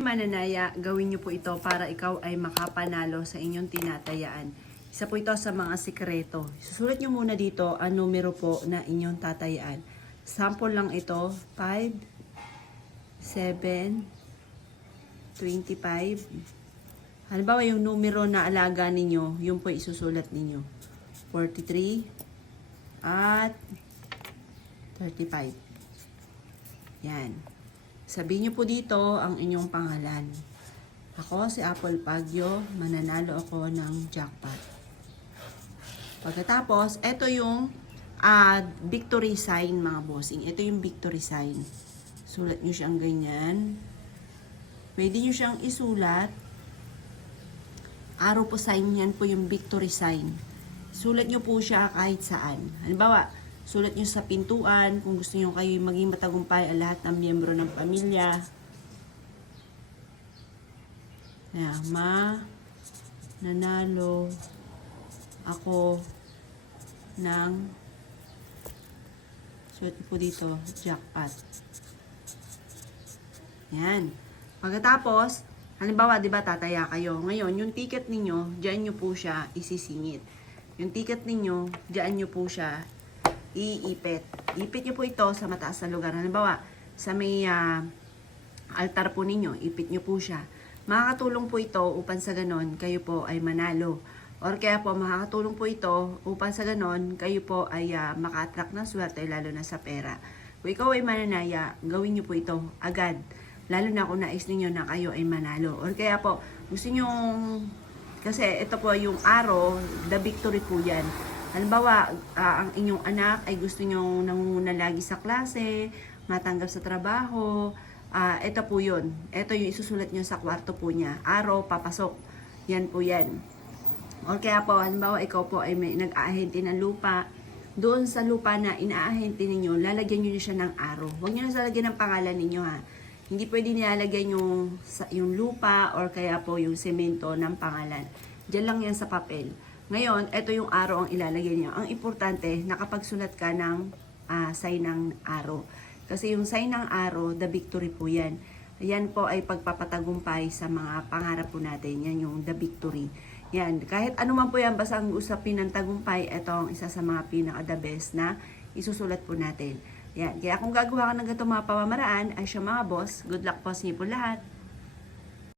Mananaya, gawin niyo po ito para ikaw ay makapanalo sa inyong tinatayaan. Isa po ito sa mga sikreto. Susulat niyo muna dito ang numero po na inyong tatayaan. Sample lang ito, 5, 7, 25. Halimbawa yung numero na alaga ninyo, yun po isusulat ninyo. 43 at 35. Yan. Sabihin niyo po dito ang inyong pangalan. Ako si Apple Pagyo, mananalo ako ng jackpot. Pagkatapos, ito yung victory sign mga bossing. Ito yung victory sign. Sulat niyo siyang ganyan. Pwede niyo siyang isulat. Arrow po sign, yan po yung victory sign. Sulat niyo po siya kahit saan. Halimbawa, sulat nyo sa pintuan, kung gusto nyo kayo maging matagumpay ang lahat ng miyembro ng pamilya. Nanalo ako ng, sulat po dito, jackpot. Yan. Pagkatapos, halimbawa, di ba, tataya kayo. Ngayon, yung ticket ninyo, diyan nyo po siya isisingit. Yung ticket ninyo, diyan nyo po siya iipit. Ipit nyo po ito sa mataas na lugar. Halimbawa, sa may altar po ninyo, ipit nyo po siya. Makakatulong po ito upang sa ganon, kayo po ay manalo. Or kaya po, makakatulong po ito upang sa ganon, kayo po ay maka-attract ng swerte, lalo na sa pera. Kung ikaw ay mananaya, gawin nyo po ito agad. Lalo na kung nais ninyo na kayo ay manalo. Or kaya po, gusto nyo, kasi ito po yung arrow, the victory po yan. Halimbawa, ang inyong anak ay gusto nyo nangunguna lagi sa klase, matanggap sa trabaho, ito po yun. Ito yung isusulat nyo sa kwarto po niya. Araw, papasok. Yan po yan. O kaya po, halimbawa, ikaw po ay may nag-aahente ng lupa. Doon sa lupa na inaahente ninyo, lalagyan nyo siya ng araw. Huwag nyo na lalagyan ng pangalan ninyo ha. Hindi pwede nilalagyan yung lupa or kaya po yung semento ng pangalan. Diyan lang yan sa papel. Ngayon, ito yung arrow ang ilalagay niyo. Ang importante, nakapagsulat ka ng sign ng arrow. Kasi yung sign ng arrow, the victory po yan. Yan po ay pagpapatagumpay sa mga pangarap po natin. Yan yung the victory. Yan. Kahit ano man po yan, basta ang usapin ng tagumpay, ito ang isa sa mga pinaka-the best na isusulat po natin. Yan. Kaya kung gagawa ka ng ganitong mga pamamaraan, ay siya mga boss, good luck po sa inyo po lahat.